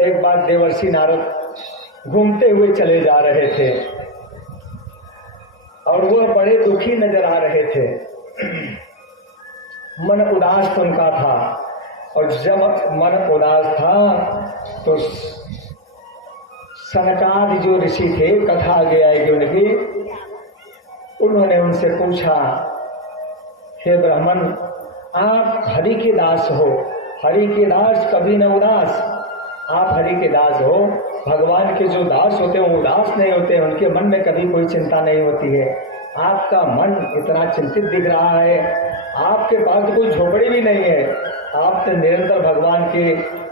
एक बार देवर्षि नारद घूमते हुए चले जा रहे थे और वह बड़े दुखी नजर आ रहे थे। मन उदास उनका था, और जब मन उदास था तो सनकादि जो ऋषि थे, कथा आगे आएगी उनकी, उन्होंने उनसे पूछा, हे ब्राह्मण, आप हरि के दास हो, हरि के दास कभी न उदास, आप हरि के दास हो। भगवान के जो दास होते हैं वो उदास नहीं होते, उनके मन में कभी कोई चिंता नहीं होती है। आपका मन इतना चिंतित दिख रहा है, आपके पास तो कोई झोपड़ी भी नहीं है, आप तो निरंतर भगवान के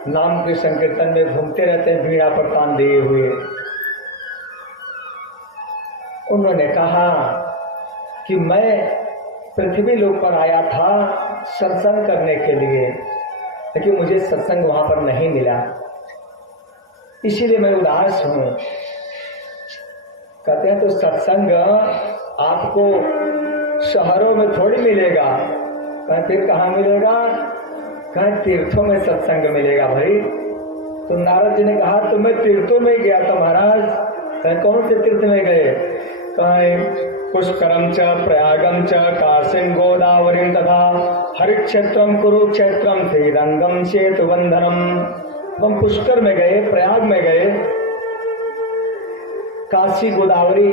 नाम के संकीर्तन में घूमते रहते हैं बीड़ा पर तान दिए हुए। उन्होंने कहा कि मैं पृथ्वी लोक पर आया था सत्संग करने के लिए, लेकिन मुझे सत्संग वहां पर नहीं मिला, इसीलिए मैं उदास हूं। कहते हैं तो सत्संग आपको शहरों में थोड़ी मिलेगा, कहीं फिर कहाँ मिलेगा, कहीं तीर्थों में सत्संग मिलेगा भाई। तो नारद जी ने कहा तो मैं तीर्थों में गया था महाराज। कहीं कौन से तीर्थ में गए, कहीं पुष्करम च प्रयागम च काशीं गोदावरीं तथा हरिक्षेत्रम कुरुक्षेत्रम श्रीरंगम सेतुबंधनम। हम पुष्कर में गए, प्रयाग में गए, काशी गोदावरी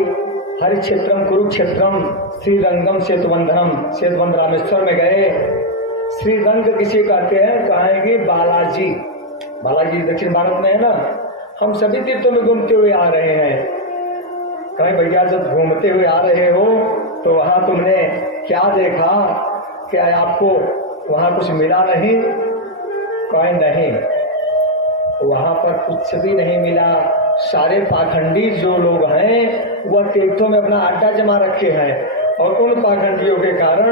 हरिक्षेत्रम कुरुक्षेत्रम श्रीरंगम सेतुबंधनम, सेतुबंध रामेश्वर में गए। श्रीरंग किसे कहते हैं, कहेंगे बालाजी, बालाजी दक्षिण भारत में है ना। हम सभी तीर्थों में घूमते हुए आ रहे हैं। कहीं भैया जब घूमते हुए आ रहे हो तो वहां तुमने क्या देखा, क्या आपको वहां कुछ मिला नहीं, कहीं नहीं, वहां पर कुछ भी नहीं मिला। सारे पाखंडी जो लोग हैं वह तीर्थों में अपना अड्डा जमा रखे हैं, और उन पाखंडियों के कारण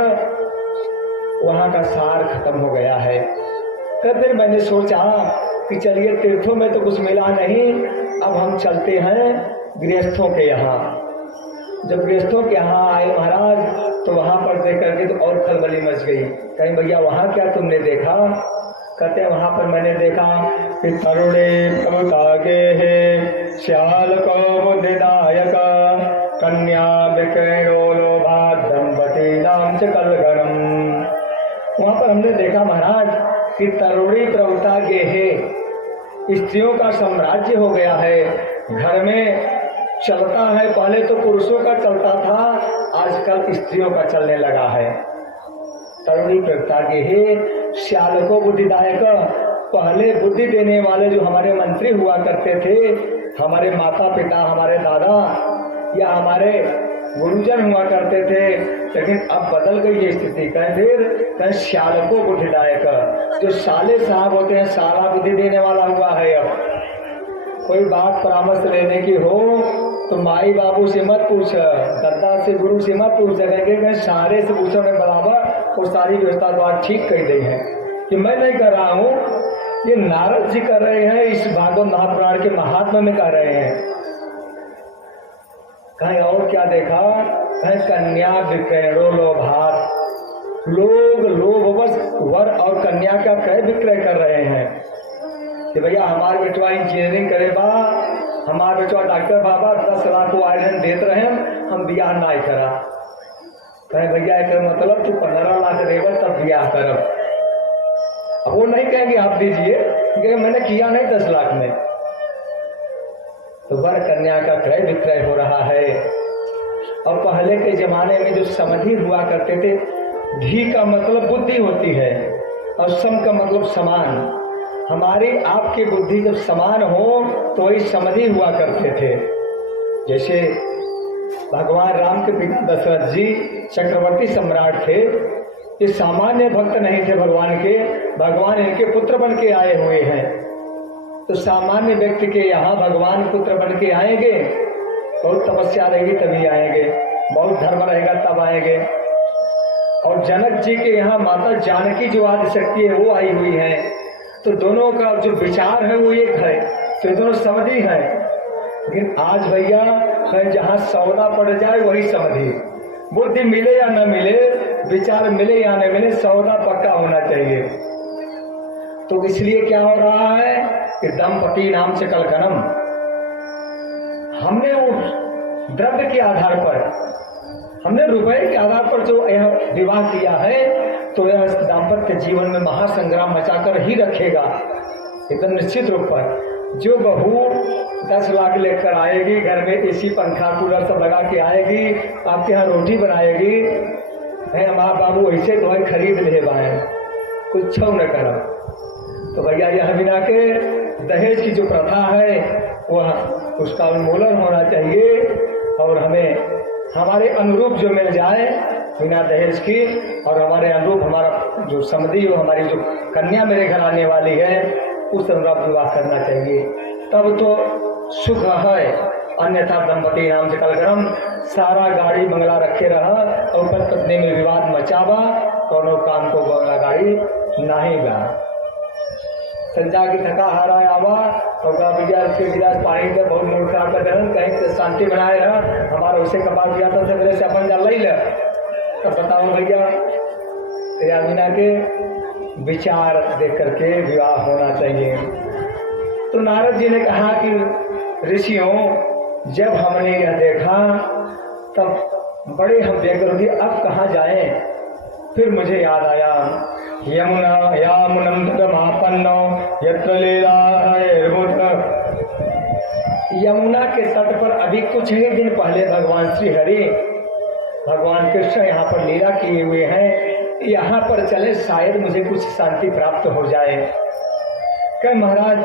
वहां का सार खत्म हो गया है। फिर मैंने सोचा कि चलिए तीर्थों में तो कुछ मिला नहीं, अब हम चलते हैं गृहस्थों के यहाँ। जब गृहस्थों के यहाँ आए महाराज तो वहां पर देख करके तो और खलबली मच गई। कहीं भैया वहां क्या तुमने देखा, कहते हैं वहां पर मैंने देखा कि तरुणे प्रभुतागे है श्याल को बुद्धिदायक कन्या विक्रयो लोभात दंपति नाम च कलगरम। वहां पर हमने देखा महाराज कि तरुणी प्रभुता गे है, स्त्रियों का साम्राज्य हो गया है, घर में चलता है। पहले तो पुरुषों का चलता था, आजकल स्त्रियों का चलने लगा है। तरुणी प्रभुता गे है श्याल को बुद्धिदायक, पहले बुद्धि देने वाले जो हमारे मंत्री हुआ करते थे, हमारे माता पिता, हमारे दादा या हमारे गुरुजन हुआ करते थे, लेकिन अब बदल गई ये स्थिति। कहीं श्याल को बुद्धिदायक, जो साले साहब होते हैं, साला बुद्धि देने वाला हुआ है। अब कोई बात परामर्श लेने की हो तो माई बाबू से मत पूछ, दादा से गुरु से मत पूछ, कहेंगे सारे से पूछो में बराबर, और सारी व्यवस्था तो आज ठीक कर दी है कि मैं नहीं कर रहा हूँ, ये नारद जी कर रहे हैं, इस भागवत महापुराण के महात्मा में कर रहे हैं। कहीं और क्या देखा, कहीं कन्या विक्रयो लोभात, लोग लोभवश वर और कन्या का क्रय विक्रय कर रहे हैं कि भैया हमारे बेटवा इंजीनियरिंग करे बा, हमारे बेटवा डॉक्टर बाबा 10 लाख को आयरन देते रहे, हम बियाह ना करा। कहे भैया एक मतलब तू 15 लाख देगा तब बियाह करब। अब वो नहीं कहेंगे आप दीजिए, क्योंकि मैंने किया नहीं 10 लाख में। तो वर कन्या का क्रय विक्रय हो रहा है। और पहले के जमाने में जो समधि हुआ करते थे, धी का मतलब बुद्धि होती है और सम का मतलब समान। हमारी आपकी बुद्धि जब समान हो तो वही समधि हुआ करते थे। जैसे भगवान राम के पिता दशरथ जी चक्रवर्ती सम्राट थे, ये सामान्य भक्त नहीं थे भगवान के, भगवान इनके पुत्र बन के आए हुए हैं। तो सामान्य व्यक्ति के यहाँ भगवान पुत्र बन के आएंगे, बहुत तपस्या रहेगी तभी आएंगे, बहुत धर्म रहेगा तब आएंगे। और जनक जी के यहाँ माता जानकी जो आदिशक्ति है वो आई हुई है, तो दोनों का जो विचार है वो एक है, तो दोनों समधि है। लेकिन आज भैया जहाँ सौदा पड़ जाए वही समधि, बुद्धि मिले या न मिले, विचार मिले या न मिले, सौदा पक्का होना चाहिए। तो इसलिए क्या हो रहा है कि दंपति नाम से कलकनम, हमने उस द्रव्य के आधार पर, हमने रुपए के आधार पर जो यह विवाह किया है, तो यह दाम्पत्य जीवन में महासंग्राम मचाकर ही रखेगा एकदम निश्चित रूप पर। जो बहू 10 लाख लेकर आएगी, घर में एसी पंखा कूलर सब लगा के आएगी, आपके यहाँ रोटी बनाएगी, है माँ बाबू ऐसे तो खरीद ले बाए, कुछ छो न करो। तो भैया यह बिना के दहेज की जो प्रथा है वह उसका उन्मूलन होना चाहिए, और हमें हमारे अनुरूप जो मिल जाए बिना दहेज की, और हमारे अनुरूप हमारा जो समधी हो, हमारी जो कन्या मेरे घर आने वाली है, उस अनुरूप विवाह करना चाहिए, तब तो सुख है। अन्यथा दंपति नाम से कलकनम, सारा गाड़ी बंगला रखे रहा और पत्नी में विवाद मचावा, कोनो काम को बंगला गाड़ी नहीं गा। संजा की थका हारा आवा और के गिलास पानी में बहुत मूड खराब कर दे, कहीं शांति बनाए रहा, हमारा उसे कपाल किया था मेरे से अपन डाल ले। तब बताओ भैया मीना के विचार देख करके विवाह होना चाहिए। तो नारद जी ने कहा कि ऋषियों, जब हमने यह देखा तब बड़े हम बेकर दिए, अब कहाँ जाएं। फिर मुझे याद आया, यमुना यामुनम तमापन्नो यत्र लीलार्बुध, यमुना के तट पर अभी कुछ ही दिन पहले भगवान श्री हरि, भगवान कृष्ण यहाँ पर लीला किए हुए हैं, यहाँ पर चले शायद मुझे कुछ शांति प्राप्त हो जाए। कह महाराज,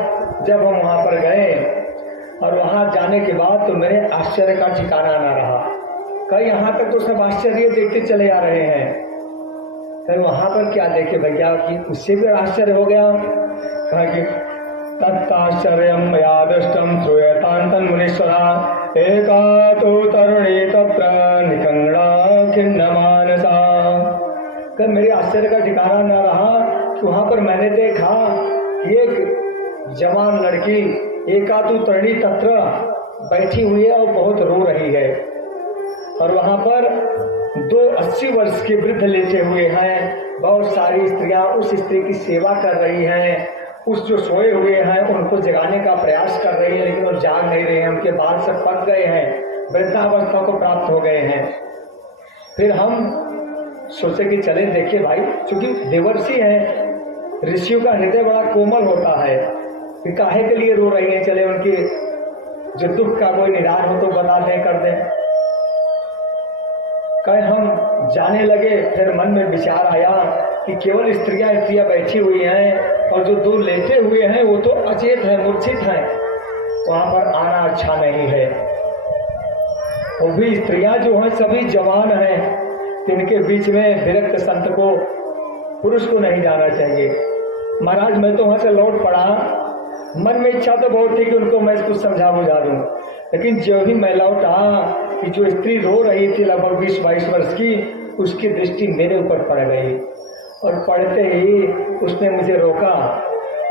जब हम वहाँ पर गए और वहाँ जाने के बाद तो मेरे आश्चर्य का ठिकाना न रहा। कहीं यहाँ तक तो सब आश्चर्य देखते चले आ रहे हैं, कहीं वहाँ पर क्या देखे भैया कि उससे भी आश्चर्य हो गया। कहा कि तत्ताश्चर्यम मया दृष्टम श्रूयतान्तं मुनीश्वरा, एका तो तरुणी तत्र निकंगड़ा खिन्न मानसा। मेरे आश्चर्य का ठिकाना न रहा कि वहां पर मैंने देखा एक जवान लड़की एकातु तरुणी तत्र बैठी हुई है और बहुत रो रही है, और वहां पर 2 80 वर्ष के वृद्ध लेटे हुए हैं। बहुत सारी स्त्रियां उस स्त्री की सेवा कर रही हैं, उस जो सोए हुए हैं उनको जगाने का प्रयास कर रही है, लेकिन वो जाग नहीं रहे हैं, उनके बाल सब पक गए हैं, वृद्धावस्था को प्राप्त हो गए हैं। फिर हम सोचे कि चले देखे भाई, क्योंकि देवर्षि हैं, ऋषियों का हृदय बड़ा कोमल होता है, कि काहे के लिए रो रही है, चले उनके जो दुख का कोई निदान हो तो बता दें, कर दें। कहे हम जाने लगे, फिर मन में विचार आया कि केवल स्त्रियां बैठी हुई हैं और जो 2 लेटे हुए हैं वो तो अचेत हैं, मूर्छित हैं, वहां पर आना अच्छा नहीं है। वो भी स्त्रियां जो हैं सभी जवान हैं, इनके बीच में विरक्त संत को, पुरुष को नहीं जाना चाहिए। महाराज मैं तो वहां से लौट पड़ा, मन में इच्छा तो बहुत थी कि उनको मैं कुछ समझा बुझा दूं, लेकिन जो ही मैं लौटा कि जो स्त्री रो रही थी लगभग 20-22 वर्ष की, उसकी दृष्टि मेरे ऊपर पड़ गई, और पढ़ते ही उसने मुझे रोका।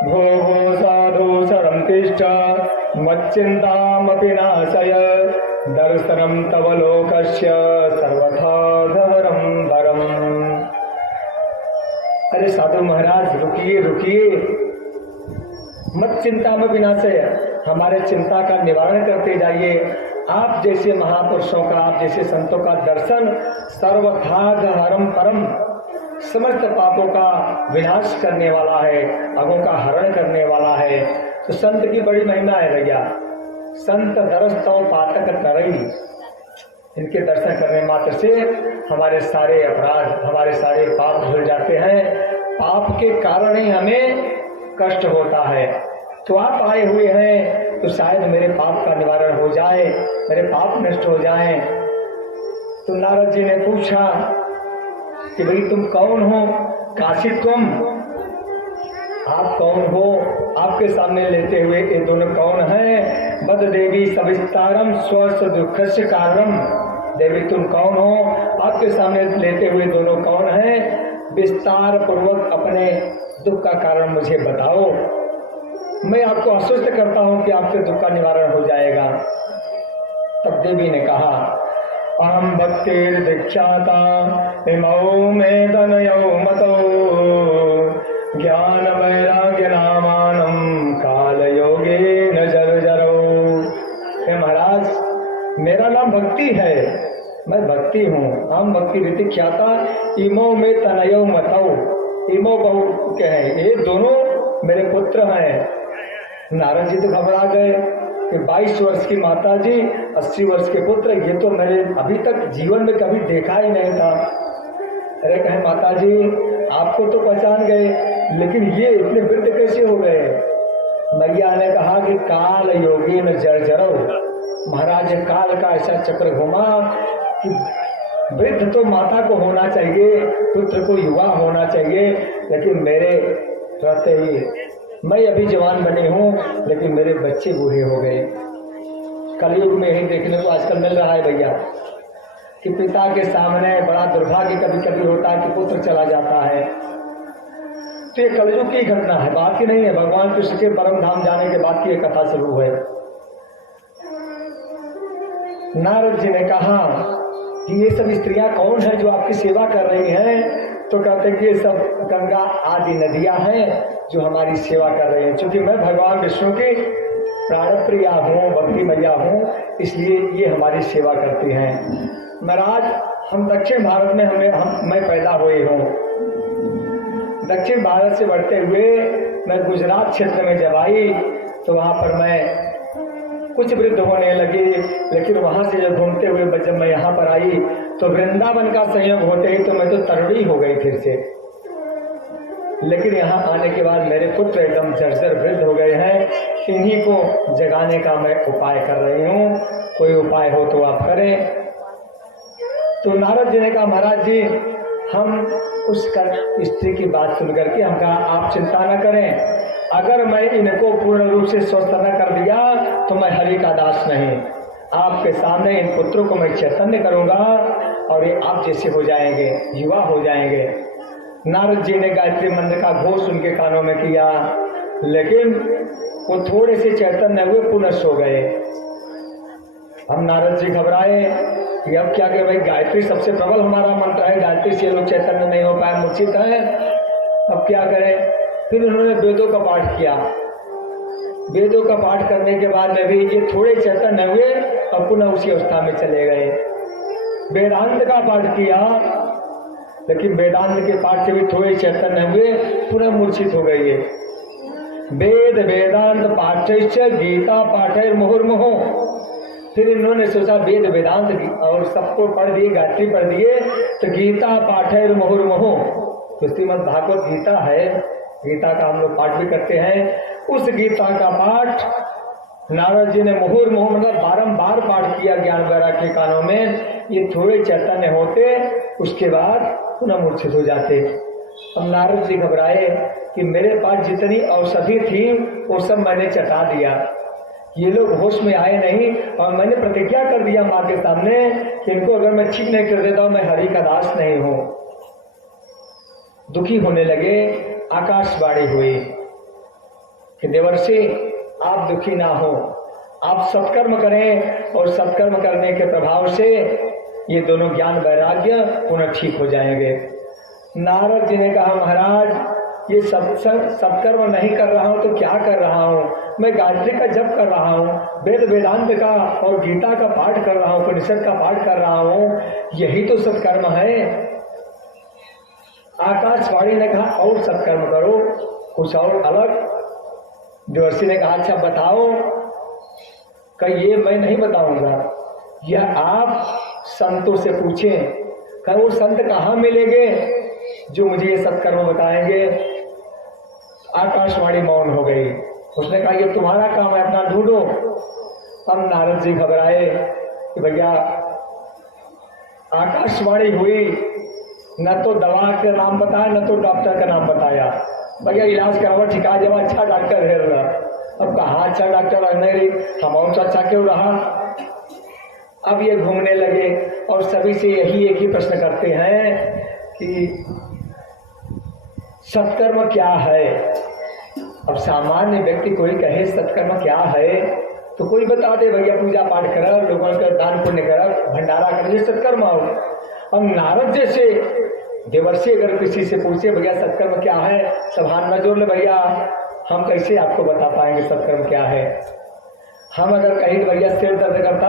भो भो साधु शरम तिष्ठ मच्चिंतामपि नाशय, दर्शनम तव लोकस्य सर्वथा धरम वरम। अरे साधु महाराज रुकिए रुकिए, मत चिंता में विनाशय, हमारे चिंता का निवारण करते जाइए। आप जैसे महापुरुषों का, आप जैसे संतों का दर्शन सर्वथा हरम परम, समस्त पापों का विनाश करने वाला है, अगों का हरण करने वाला है। तो संत की बड़ी महिमा है भैया। संत दरस्तव पातक तरई, इनके दर्शन करने मात्र से हमारे सारे अपराध, हमारे सारे पाप धुल जाते हैं। पाप के कारण ही हमें कष्ट होता है। तो आप आए हुए हैं तो शायद मेरे पाप का निवारण हो जाए, मेरे पाप नष्ट हो जाएं। तो नारद जी ने पूछा कि भाई तुम कौन हो? काशी तुम, आप कौन हो? आपके सामने लेते हुए ये दोनों कौन हैं? बद देवी सविस्तारम स्वस्थ दुख से कारणम, देवी तुम कौन हो? आपके सामने लेते हुए दोनों कौन हैं? विस्तार पूर्वक अपने दुख का कारण मुझे बताओ, मैं आपको आश्वस्त करता हूं कि आपके दुख का निवारण हो जाएगा। तब देवी ने कहा, अहम भक्तिर दीक्षाता इमौ में तनयो मतो ज्ञान वैराग्य नामानम काल योगे न जर जरो। महाराज मेरा नाम भक्ति है, मैं भक्ति हूँ। हम भक्ति रीति ख्याता इमो में तनयो मतौ। इमो बहु के हैं, ये दोनों मेरे पुत्र हैं। नारद जी तो घबरा गए कि 22 वर्ष की माता जी, 80 वर्ष के पुत्र, ये तो मैंने अभी तक जीवन में कभी देखा ही नहीं था। अरे कहे माता जी आपको तो पहचान गए, लेकिन ये इतने वृद्ध कैसे हो गए? मैया ने कहा कि काल योगी न जर जरो। महाराज काल का ऐसा चक्र घुमा कि वृद्ध तो माता को होना चाहिए, पुत्र को युवा होना चाहिए, लेकिन मेरे रहते ही मैं अभी जवान बनी हूँ, लेकिन मेरे बच्चे बूढ़े हो गए। कलयुग में यही देखने को आजकल मिल रहा है भैया कि पिता के सामने बड़ा दुर्भाग्य कभी कभी होता है कि पुत्र चला जाता है। तो ये कलयुग की घटना है, बात की नहीं है। भगवान कृष्ण के परम धाम जाने के बाद की ये कथा शुरू है। नारद जी ने कहा कि ये सब स्त्रियां कौन है जो आपकी सेवा कर रही हैं? तो कहते हैं कि ये सब गंगा आदि नदियां हैं जो हमारी सेवा कर रही हैं। क्योंकि मैं भगवान विष्णु की प्राणप्रिया हूँ, भक्ति मैया हूँ, इसलिए ये हमारी सेवा करती हैं। महाराज हम दक्षिण भारत में मैं पैदा हुई हूँ। दक्षिण भारत से बढ़ते हुए मैं गुजरात क्षेत्र में जब आई तो वहाँ पर मैं कुछ वृद्ध होने लगी, लेकिन वहां से जब घूमते हुए जब मैं यहाँ पर आई तो वृंदावन का संयोग होते ही तो मैं तो तरुणी हो गई फिर से। लेकिन यहाँ आने के बाद मेरे पुत्र एकदम जर्जर वृद्ध हो गए हैं, इन्हीं को जगाने का मैं उपाय कर रही हूँ। कोई उपाय हो तो आप करें। तो नारद जी ने कहा महाराज जी हम उस स्त्री की बात सुन करके हम कहा आप चिंता न करें, अगर मैं इनको पूर्ण रूप से स्वस्थ न कर दिया तो मैं हरि का दास नहीं। आपके सामने इन पुत्रों को मैं चैतन्य करूंगा और ये आप जैसे हो जाएंगे, युवा हो जाएंगे। नारद जी ने गायत्री मंत्र का घोष उनके कानों में किया, लेकिन वो थोड़े से चैतन्य हुए, पुनः सो गए। हम नारद जी घबराए कि अब क्या करें? भाई गायत्री सबसे प्रबल हमारा मंत्र है, गायत्री से लोग चैतन्य नहीं हो पाए, मूर्छित है, अब क्या करें? फिर उन्होंने वेदों का पाठ किया। वेदों का पाठ करने के बाद में भी ये थोड़े चैतन्य हुए और पुनः उसी अवस्था में चले गए। वेदांत का पाठ किया, लेकिन वेदांत के पाठ से भी थोड़े चैतन्य हुए, पुनः मूर्छित हो गए। वेद वेदांत पाठ्य गीता पाठय मुहुर्मुहु। फिर इन्होंने सोचा वेद वेदांत और सबको पढ़ दिए, गायत्री पढ़ दिए, तो गीता पाठय मुहुर्मुहु, तो श्रीमद् भागवत गीता है, गीता का हम लोग पाठ भी करते हैं। उस गीता का पाठ नारद जी ने मुहुर्मुहु मतलब बारंबार पाठ किया ज्ञान वैराग्य के कानों में। ये थोड़े चैतन्य होते, उसके बाद पुनः मूर्छित हो जाते। अब नारद जी घबराए कि मेरे पास जितनी औषधि थी वो सब मैंने चटा दिया, ये लोग होश में आए नहीं, और मैंने प्रतिज्ञा कर दिया माँ के सामने कि इनको अगर मैं ठीक नहीं कर देता हूं मैं हरि का दास नहीं हूं। दुखी होने लगे। आकाशवाणी हुई कि देवर्षि आप दुखी ना हो, आप सत्कर्म करें और सत्कर्म करने के प्रभाव से ये दोनों ज्ञान वैराग्य पुनः ठीक हो जाएंगे। नारद जी ने कहा महाराज ये सत्कर्म नहीं कर रहा हूं तो क्या कर रहा हूं? मैं गायत्री का जप कर रहा हूं, वेद वेदांत का और गीता का पाठ कर रहा हूं, उपनिषद का पाठ कर रहा हूं, यही तो सत्कर्म है। आकाशवाणी ने कहा और सत्कर्म करो, कुछ और अलग। देवर्षि ने कहा अच्छा बताओ। कहीं ये मैं नहीं बताऊंगा, यह आप संतों से पूछें। कहीं वो संत कहाँ मिलेंगे जो मुझे ये सत्कर्म बताएंगे? आकाशवाणी मौन हो गई। उसने कहा ये तुम्हारा काम है, अपना ढूंढो। अब नारद जी घबराए कि भैया आकाशवाणी हुई, न तो दवा का नाम बताया न तो डॉक्टर का नाम बताया। भैया इलाज करावा ठिका जब अच्छा डॉक्टर है रहा, अब कहा अच्छा डॉक्टर नहीं रही, हम और अच्छा क्यों रहा। अब ये घूमने लगे और सभी से यही एक ही प्रश्न करते हैं कि सत्कर्म क्या है। अब सामान्य व्यक्ति कोई कहे सत्कर्म क्या है तो कोई बता दे भैया पूजा पाठ करा, लोगों का दान पुण्य करा, भंडारा कर, ये सत्कर्म हो। अब नारद जैसे देवर्षि अगर किसी से पूछे भैया सत्कर्म क्या है, सब हाथ न जोड़ ले भैया, हम कैसे आपको बता पाएंगे सत्कर्म क्या है। हम अगर कहीं भैया सिर दर्द करता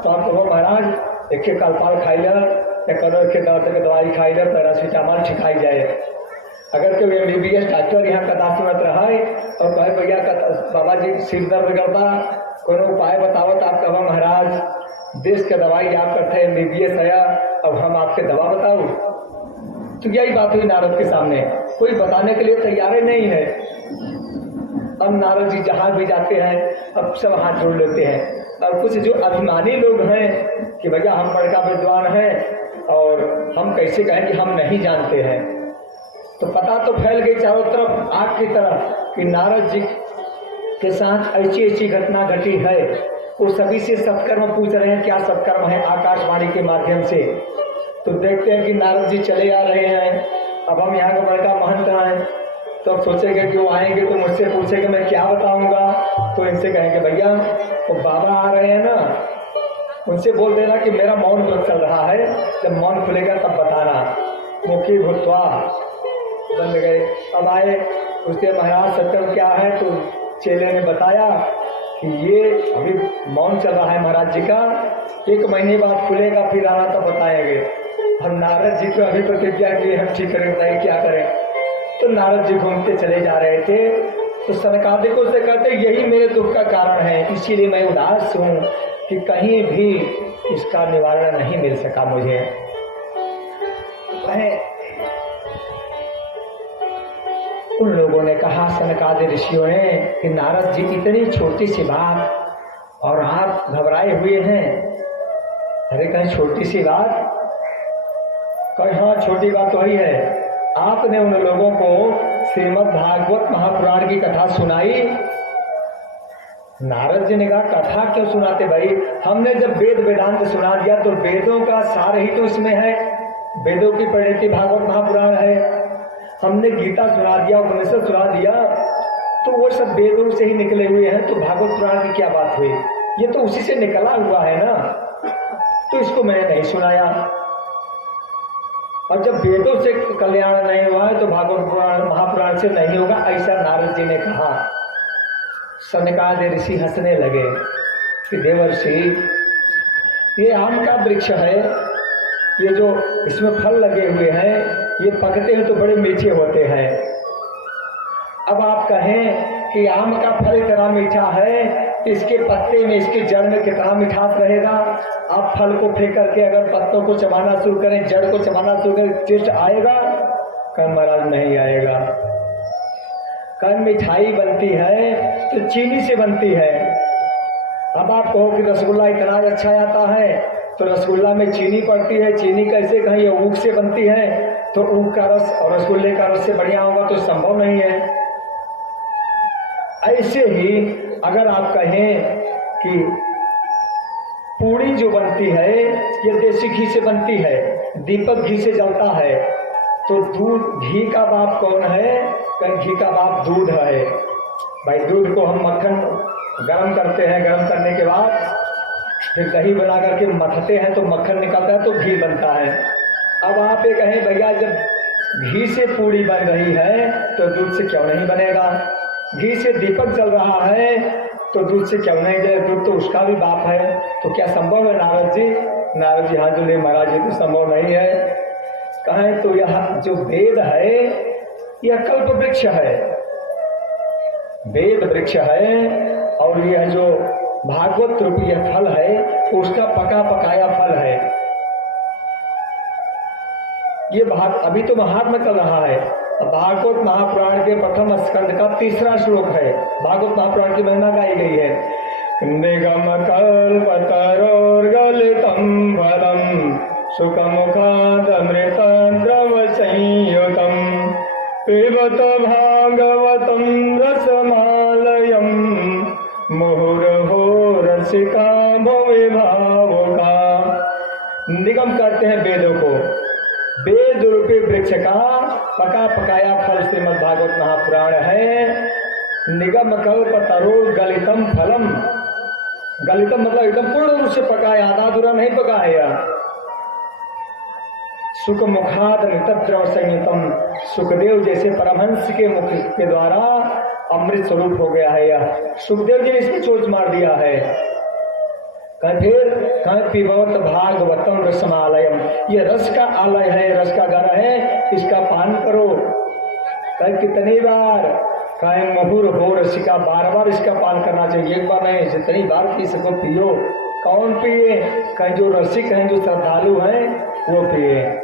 तो आप कहो महाराज एक कलपाल खाई ले, या करो एक दर्द की दवाई खाई ले, पैरासीटामॉल छिखाई जाए। अगर कोई MBBS डॉक्टर यहाँ कथा सुनत रहा और कहे भैया बाबा जी सिर दर्द करता, कोई उपाय बताओ, तो आप कहो महाराज देश का दवाई आप करते हैं, MBBS आया, अब हम आपके दवा बताओ। तो यही बात हुई नारद के सामने, कोई बताने के लिए तैयार नहीं है। अब नारद जी जहां भी जाते हैं अब सब हाथ जोड़ लेते हैं। और कुछ जो अभिमानी लोग हैं कि भैया हम बड़का विद्वान हैं और हम कैसे कहें कि हम नहीं जानते हैं, तो पता तो फैल गई चारों तरफ आग की तरह कि नारद जी के साथ ऐसी ऐसी घटना घटी है। वो सभी से सत्कर्म पूछ रहे हैं, क्या सत्कर्म है, आकाशवाणी के माध्यम से। तो देखते हैं कि नारद जी चले आ रहे हैं। अब हम यहाँ का बड़का महंत हैं, तो अब सोचेंगे कि वो आएंगे तो मुझसे पूछेंगे मैं क्या बताऊंगा। तो इनसे कहेंगे भैया वो बाबा आ रहे हैं ना, उनसे बोल देना कि मेरा मौन व्रत चल रहा है, जब मौन खुलेगा तब बताना। मुखी भूतवा बन गए। अब आए, उसके महाराज सत्कर्म क्या है, तो चेले ने बताया कि ये अभी मौन चल रहा है महाराज जी का, 1 महीने बाद खुलेगा, फिर आना तब बताएंगे। और नारद जी को अभी प्रतिज्ञा की हम ठीक करें, बताइए क्या करें। तो नारद जी घूमते चले जा रहे थे, तो सनकादिकों से कहते यही मेरे दुख का कारण है, इसीलिए मैं उदास हूँ कि कहीं भी इसका निवारण नहीं मिल सका मुझे। उन लोगों ने कहा, सनकादि ऋषियों ने, कि नारद जी इतनी छोटी सी बात और आप घबराए हुए हैं। अरे कहीं छोटी सी बात, कहीं हाँ छोटी बात तो ही है। आपने उन लोगों को श्रीमद् भागवत महापुराण की कथा सुनाई। नारद जी ने कहा कथा क्यों सुनाते भाई, हमने जब वेद वेदांत सुना दिया तो वेदों का सार ही तो इसमें है, वेदों की परिणति भागवत महापुराण है। हमने गीता सुना दिया, उपनिषद सुना दिया, तो वो सब वेदों से ही निकले हुए हैं, तो भागवत पुराण की क्या बात हुई, ये तो उसी से निकला हुआ है ना। तो इसको मैंने नहीं सुनाया। और जब वेदों से कल्याण नहीं हुआ है तो भागवत पुराण महापुराण से नहीं होगा, ऐसा नारद जी ने कहा। सनकादि ऋषि हंसने लगे कि देवर्षि ये आम का वृक्ष है, ये जो इसमें फल लगे हुए हैं ये पकते हैं तो बड़े मीठे होते हैं। अब आप कहें कि आम का फल इतना मीठा है, इसके पत्ते में, इसके जड़ में कितना मिठास रहेगा। आप फल को फेंक करके अगर पत्तों को चबाना शुरू करें, जड़ को चबाना शुरू करें, टेस्ट आएगा? कल महाराज नहीं आएगा। कल मिठाई बनती है तो चीनी से बनती है। अब आप कहो कि रसगुल्ला इतना अच्छा आता है, तो रसगुल्ला में चीनी पड़ती है, चीनी कैसे कहीं ऊख से बनती है, तो ऊख का रस और रसगुल्ले का रस से बढ़िया होगा, तो संभव नहीं है। ऐसे ही अगर आप कहें कि पूड़ी जो बनती है ये देसी घी से बनती है, दीपक घी से जलता है, तो दूध घी का बाप कौन है? कहीं घी का बाप दूध है। भाई दूध को हम मक्खन गर्म करते हैं, गर्म करने के बाद फिर दही बना करके मथते हैं तो मक्खन निकलता है तो घी बनता है। अब आप ये कहें भैया जब घी से पूड़ी बन रही है तो दूध से क्यों नहीं बनेगा? घी से दीपक जल रहा है तो दूध से क्यों नहीं जले? दूध तो उसका भी बाप है, तो क्या संभव है नारद जी? नारद जी हाथ जोड़े, महाराज जी तो संभव नहीं है। कहें तो यह जो वेद है यह कल्प वृक्ष है, वेद वृक्ष है, और यह जो भागवत रूपी यह फल है उसका पका पकाया फल है। ये अभी तो महात्मा चल रहा है। भागवत महापुराण के प्रथम स्कंद का 3रा श्लोक है। भागवत महापुराण की महिमा गाई गई है। निगम कल्पतरोर्गलितं फलम् सुखमुखादमृतं द्रव संयुतं पिबत भागवतं रसमालयं मुहुर्हो रसिका भवे भावुका। निगम करते हैं वेदों को, वेद रूपी वृक्ष का पका पकाया फल श्रीमद् भागवत महापुराण है। निगम कल्प तरो गलितम फलम, गलितम मतलब एकदम पूर्ण रूप से पकाया, आधा अधूरा नहीं पकाया। सुख मुखाद नितद्रव संयुतम, सुखदेव जैसे परमहंस के मुख के द्वारा अमृत स्वरूप हो गया है यह। सुखदेव जी ने इसमें चोट मार दिया है। फिर पिबवत भागवतम रसमालयम, ये रस का आलय है, रस का घर है, इसका पान करो। कितनी बार? मुहुर हो रसिका, बार बार इसका पान करना चाहिए, एक बार नहीं, जितनी बार पी सको पियो। कौन पिए? जो रसिक हैं, जो श्रद्धालु हैं, वो पिए।